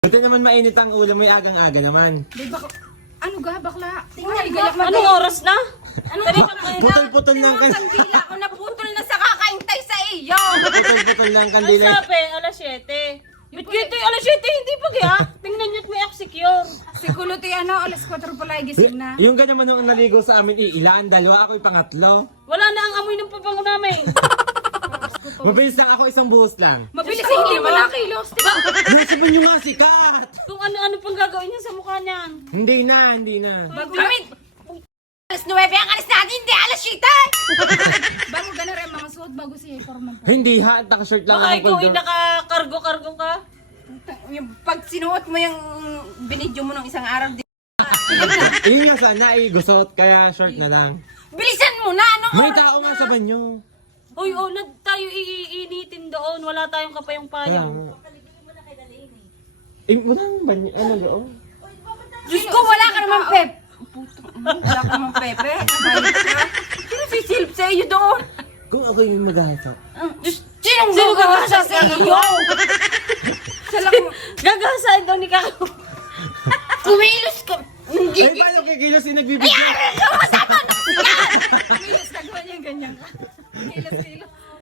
Buti naman mainit ang ulo, may agang-aga naman. Di ba, ano ga, bakla? Tingnan Ay, mo, galak anong oras na? Ano ba Putol-putol ng Ang kandila ko naputol na sa kakaintay sa iyo. Putol-putol ng Ang kandila. sabi, alas 7. Ba't kito alas 7, hindi pa kaya? Tingnan nyo't may secure. Si Kuluti ano, alas 4 pala gising na. Yung ganyan man nung naligo sa amin, ilan? Dalawa, ako'y pangatlo. Wala na ang amoy ng pabango namin. Mabilis lang ako, isang buhos lang. Mabilis hindi mo nakilos, di ba? Lusaban nyo nga si Kat! Kung ano-ano pang gagawin niya sa mukha niyan. Hindi na. Kami, Alas 9 ang alis natin, hindi alas 7! bago gano'n rin mga suot, bago si Forman po. Hindi ha, naka-short lang Baka ako. ikaw ay nakakargo-kargo ka. Yung pag sinuot mo yung binidyo mo ng isang araw, Yun nga sana, gusot, kaya short na lang. bilisan mo na, ano May oras tao nga sa banyo. Uy, tayo iinitin doon. Wala tayong Kaya kapayong-payong. nga. Wala nang banyo, ano doon? Diyos ko, wala ka naman pep. Wala ka naman pepe. Kahit ka. Sino sisilip sa iyo doon? Kung ako yung maghahasap. Sinong gagawasa sa iyo? Salak mo. Gagasain daw ni Kako. Kumilos ka. Ay, paano kikilos yung nagbibigay? Kilos, nagawa niya ganyan. Kilos.